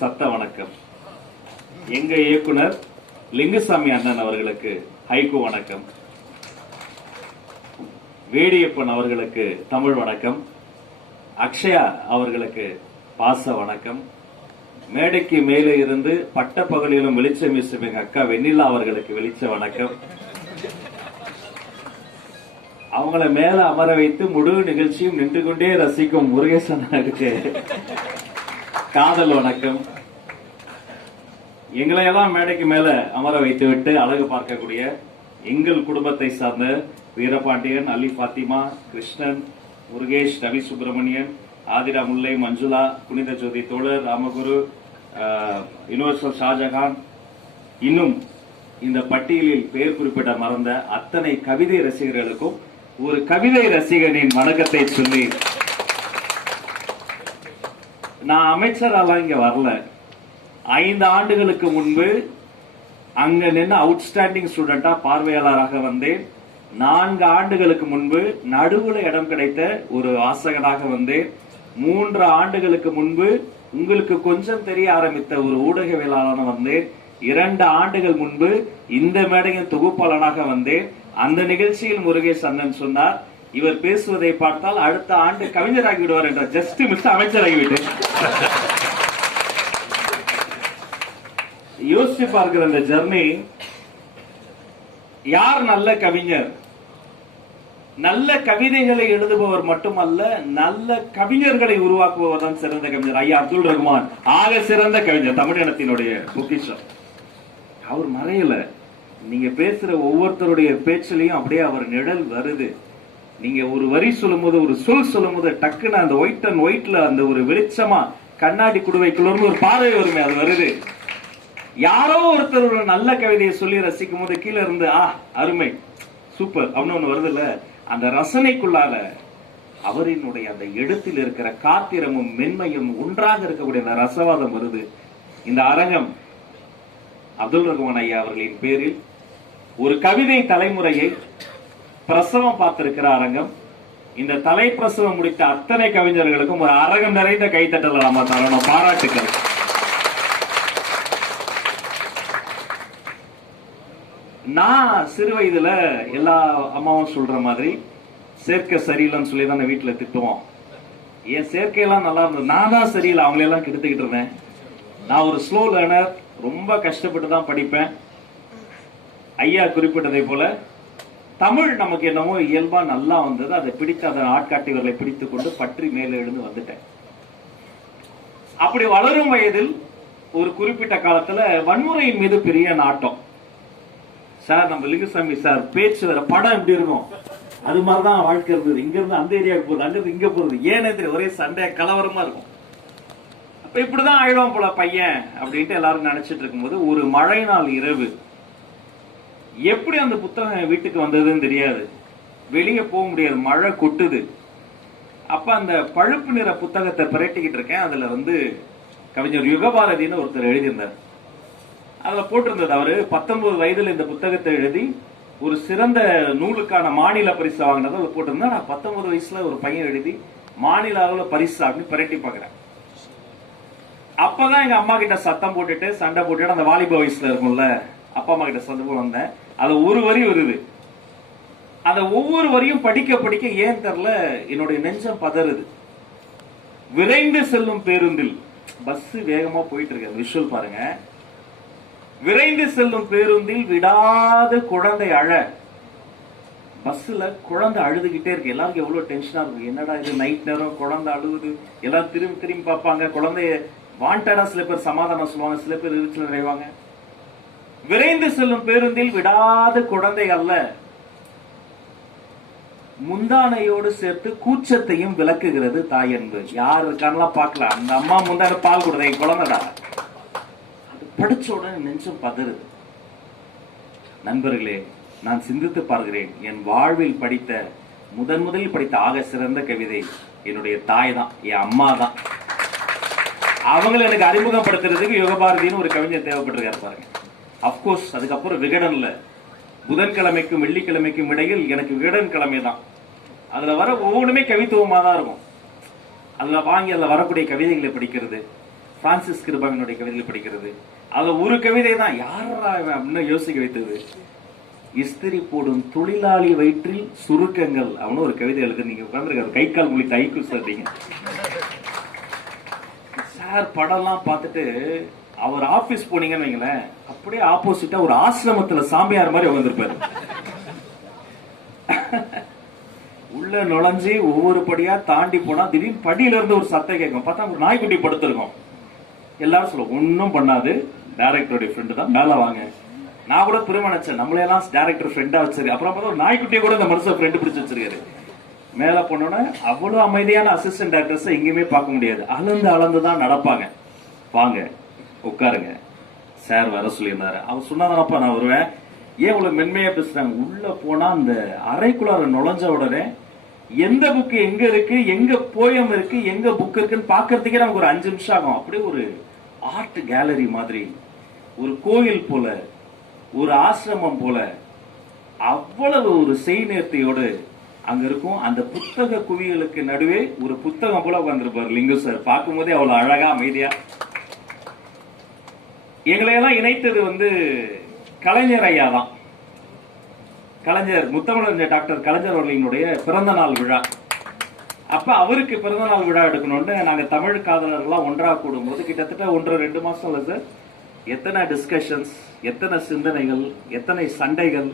சத்த வணக்கம். எங்க இயக்குனர் லிங்குசாமி அண்ணன் அவர்களுக்கு ஹைகோ வணக்கம். வேடியப்பன் அவர்களுக்கு தமிழ் வணக்கம். அக்ஷயா அவர்களுக்கு பாச வணக்கம். மேடைக்கு மேலே இருந்து பட்ட பகலிலும் வெளிச்சம் வீசும் எங்க அக்கா வெண்ணிலா அவர்களுக்கு வெளிச்ச வணக்கம். அவங்கள மேல அமர வைத்து முழு நிகழ்ச்சியும் நின்று கொண்டே ரசிக்கும் முருகேசனுக்கு காதல் வணக்கம். எங்களையெல்லாம் மேடைக்கு மேல அமர வைத்து விட்டு அழகு பார்க்கக்கூடிய எங்கள் குடும்பத்தை சார்ந்த வீரபாண்டியன், அலி பாத்திமா, கிருஷ்ணன், முருகேஷ், ரவி சுப்பிரமணியன், ஆதிரா முல்லை, மஞ்சுளா, புனித ஜோதி தோழர், ராமகுரு, யூனிவர்சல் ஷாஜகான், இன்னும் இந்த பட்டியலில் பெயர் குறிப்பிட மறந்த அத்தனை கவிதை ரசிகர்களுக்கும் ஒரு கவிதை ரசிகனின் வணக்கத்தை சொல்லி, நான் அமைச்சரெல்லாம் இங்க வரல. 5 ஆண்டுகளுக்கு முன்பு அங்க நின்று அவுட்ஸ்டாண்டிங் ஸ்டூடெண்டா பார்வையாளராக வந்தேன். 4 ஆண்டுகளுக்கு முன்பு நடுவுல இடம் கிடைத்த ஒரு வாசகனாக வந்தேன். 3 ஆண்டுகளுக்கு முன்பு உங்களுக்கு கொஞ்சம் தெரிய ஆரம்பித்த ஒரு ஊடகவியலாளராக வந்தேன். 2 ஆண்டுகள் முன்பு இந்த மேடையின் தொகுப்பாளனாக வந்தேன். அந்த நிகழ்ச்சியில் முருகேஷ் அண்ணன் சொன்னார், இவர் பேசுவதை பார்த்தால் அடுத்த ஆண்டு கவிஞராகி விடுவார் என்ற. ஜஸ்ட் மிஸ் அமைச்சராகிவிட்டேன். யோசிச்சு பார்க்கிற அந்த ஜர்னி. யார் நல்ல கவிஞர்? நல்ல கவிதைகளை எழுதுபவர் மட்டுமல்ல, நல்ல கவிஞர்களை உருவாக்குபவர் தான் சிறந்த கவிஞர். ஐயா அப்துல் ரஹ்மான் ஆக சிறந்த கவிஞர், தமிழினத்தினுடைய பொக்கிஷம். அவர் மறையல. நீங்க பேசுற ஒவ்வொருத்தருடைய பேச்சிலையும் அப்படியே அவர் நிழல் வருது. நீங்க ஒரு வரி சொல்லும் போது, ஒரு சொல் சொல்லும் போது டக்குன்னு அந்த ஒயிட் அண்ட் ஒயிட்ல அந்த ஒரு வெளிச்சமா கண்ணாடி குடுவைக்குள்ள ஒரு பார்வை வருமே, அது வருது. யாரோ ஒருத்தர் ஒரு நல்ல கவிதையை சொல்லி ரசிக்கும் போது கீழே இருந்து அருமை, சூப்பர் அப்படின்னு ஒண்ணு வருது இல்ல, அந்த ரசனைக்குள்ளால அவரினுடைய அந்த எழுத்தில் இருக்கிற காத்திரமும் மென்மையும் ஒன்றாக இருக்கக்கூடிய அந்த ரசவாதம் வருது. இந்த அரங்கம் அப்துல் ரஹ்மான் ஐயா அவர்களின் பேரில் ஒரு கவிதை தலைமுறையை பிரசவம் பார்த்திருக்கிற அரங்கம். இந்த தலைப்பிரசவம் முடித்த அத்தனை கவிஞர்களுக்கும் ஒரு அரங்கம் நிறைந்த கைத்தட்டல நம்ம தரணும். பாராட்டுக்கள். நான் சிறு வயதுல எல்லா அம்மாவும் சொல்ற மாதிரி சேர்க்கை சரியில்லைன்னு சொல்லி தான் வீட்டுல திட்டுவோம். என் சேர்க்கையெல்லாம் நல்லா இருந்தது, நான் தான் சரியில்லை, அவங்களெல்லாம் கெடுத்துக்கிட்டு இருந்தேன். நான் ஒரு ஸ்லோ லேர்னர், ரொம்ப கஷ்டப்பட்டு தான் படிப்பேன். ஐயா குறிப்பிட்டதை போல தமிழ் நமக்கு என்னமோ இயல்பா நல்லா வந்தது. அதை பிடித்து அதன் ஆட்காட்டியவர்களை பிடித்துக் கொண்டு பற்றி மேலே எழுந்து வந்துட்டேன். அப்படி வளரும் வயதில் ஒரு குறிப்பிட்ட காலத்துல வன்முறையின் மீது பெரிய நாட்டம். சார், நம்ம லிங்குசாமி சார் பேச்சு வேற, படம் எப்படி இருக்கும் அது மாதிரிதான் வாழ்க்கை இருந்தது. இங்க இருந்து அந்த ஏரியாவுக்கு போகுது, அங்கிருந்து இங்க போறது, ஏனே தெரியும், ஒரே சண்டை கலவரமா இருக்கும். அப்ப இப்படிதான் ஆயிடும் போல பையன் அப்படின்ட்டு எல்லாரும் நினைச்சிட்டு இருக்கும்போது ஒரு மழை நாள் இரவு, எப்படி அந்த புத்தகம் வீட்டுக்கு வந்ததுன்னு தெரியாது, வெளியே போக முடியாது, மழை கொட்டுது. அப்ப அந்த பழுப்பு நிற புத்தகத்தை பிரட்டிக்கிட்டு இருக்கேன். அதுல கவிஞர் யுகபாரதின்னு ஒருத்தர் எழுதியிருந்தார். அதுல போட்டிருந்தது, அவரு 19 வயதுல இந்த புத்தகத்தை எழுதி ஒரு சிறந்த நூலுக்கான மாநில பரிசு வாங்கினது அதுல போட்டிருந்தா. நான் 19 வயசுல ஒரு பையன் எழுதி மாநில அளவுல பரிசு அப்படின்னு பிரட்டி பாக்குறேன். அப்பதான் எங்க அம்மா கிட்ட சத்தம் போட்டுட்டு சண்டை போட்டுட்டு, அந்த வாலிப வயசுல இருக்கும்ல, அப்பா அம்மா கிட்ட சண்டை போட்டு வந்தேன். அது ஒரு வரி வருது. அந்த ஒவ்வொரு வரியும் படிக்க படிக்க ஏன் தெரியல என்னுடைய நெஞ்சம் பதறுது. விரைந்து செல்லும் பேருந்தில், பஸ் வேகமா போயிட்டு இருக்கு, விஷுவல் பாருங்க. விரைந்து செல்லும் பேருந்தில் விடாத குழந்தை அழ. பஸ்ல குழந்தை அழுதுகிட்டே இருக்கு. எல்லாருக்கும் எவ்வளவு டென்ஷனா இருக்கு. என்னடா இது, நைட் நேரம் குழந்தை அழுகுது. எல்லாரும் திரும்பி திரும்பி பார்ப்பாங்க. குழந்தைய வாண்டடா சில பேர் சமாதானம் சொல்லுவாங்க, சில பேர் எரிச்சல் அடைவாங்க. விரைந்து செல்லும் பேருந்தில் விடாத குழந்தை அல்ல, முந்தானையோடு சேர்த்து கூச்சத்தையும் விளக்குகிறது தாய் அன்பு. யாரு இருக்கான்லாம் பார்க்கலாம். அந்த அம்மா முந்தான பால் கொடுத்த குழந்தைடா. அது படிச்ச உடனே நெஞ்சம் பதறுது. நண்பர்களே, நான் சிந்தித்து பார்க்கிறேன். என் வாழ்வில் படித்த முதலில் படித்த ஆக சிறந்த கவிதை என்னுடைய தாய் தான், என் அம்மா தான். அவங்களை எனக்கு அறிமுகப்படுத்துறதுக்கு யுகபாரதின்னு ஒரு கவிஞர் தேவைப்பட்டிருக்காரு பாருங்க. அப்கோர்ஸ் அதுக்கப்புறம் விகடன்ல புதன்கிழமைக்கும் வெள்ளிக்கிழமைக்கும் இடையில் எனக்கு விகடன் கிழமை தான். அதுல வர ஒவ்வொன்றுமே கவித்துவமா தான் இருக்கும். அதுல வாங்கி அதுல வரக்கூடிய கவிதைகளை படிக்கிறது, பிரான்சிஸ் கிருபாவினுடைய கவிதைகள் படிக்கிறது. அதுல ஒரு கவிதை தான் யாரா அப்படின்னு யோசிக்க வைத்தது. இஸ்திரி போடும் தொழிலாளி வயிற்றில் சுருக்கங்கள் அவனு ஒரு கவிதை எழுது. நீங்க உட்கார்ந்துருக்காரு கை கால் மொழி தைக்கு சொல்றீங்க சார். படம்லாம் பார்த்துட்டு அவர் ஆபீஸ் போனீங்கன்னு வைங்களேன், அப்படியே ஆப்போசிட்டா ஒரு ஆசிரமத்துல சாமியார் மாதிரி உட்கார்ந்துருப்பாரு. உள்ள நுழைஞ்சி ஒவ்வொரு படியா தாண்டி போனா திடீர்னு படியில இருந்து ஒரு சத்தம் கேட்கும். பார்த்தா ஒரு நாய்க்குட்டி படுத்திருக்கும். எல்லாரும் சொல்லுவோம் ஒன்னும் பண்ணாது, டைரக்டருடைய ஃப்ரெண்டு தான், மேல வாங்க. நான் கூட பெருமை நினைச்சேன், நம்மளெல்லாம் டைரக்டர் ஃப்ரெண்டா வச்சிருக்கு. அப்புறம் பார்த்தா ஒரு நாய்க்குட்டியை கூட இந்த மனுஷன் ஃப்ரெண்டு பிடிச்சு வச்சிருக்காரு. மேல போனோட அவ்வளவு அமைதியான அசிஸ்டன்ட் டைரக்டர்ஸ் எங்கேயுமே பார்க்க முடியாது. அளந்து தான் நடப்பாங்க. வாங்க உட்காருங்க, சார் வர சொல்லியிருந்தாரு. அவர் சொன்னாதானப்பா நான் வருவேன். ஏன் இவ்வளவு மென்மையா பேசுறாங்க? உள்ள போனா அந்த அறைக்குள்ளார நுழைஞ்ச உடனே எந்த புக் எங்க இருக்கு, எங்க போயம் இருக்கு, எங்க புக் இருக்குன்னு பாக்குறதுக்கே நமக்கு ஒரு 5 நிமிஷம் ஆகும். அப்படியே ஒரு ஆர்ட் கேலரி மாதிரி, ஒரு கோயில் போல, ஒரு ஆசிரமம் போல, அவ்வளவு ஒரு செய்நேர்த்தியோடு அங்க இருக்கும். அந்த புத்தக குவியலுக்கு நடுவே ஒரு புத்தகம் போல உட்கார்ந்துருப்பாரு லிங்கு சார். பார்க்கும் போதே அவ்வளவு அழகா அமைதியா. எங்களையெல்லாம் இணைத்தது கலைஞர் ஐயா தான். கலைஞர் முத்தமிழர் டாக்டர் கலைஞர் அவர்களினுடைய பிறந்த நாள் விழா. அப்ப அவருக்கு பிறந்த நாள் விழா எடுக்கணும்னு நாங்க தமிழ் காதலர்கள்லாம் ஒன்றா கூடும்போது கிட்டத்தட்ட 1-2 மாசம் சார் எத்தனை டிஸ்கஷன்ஸ், எத்தனை சிந்தனைகள், எத்தனை சண்டைகள்,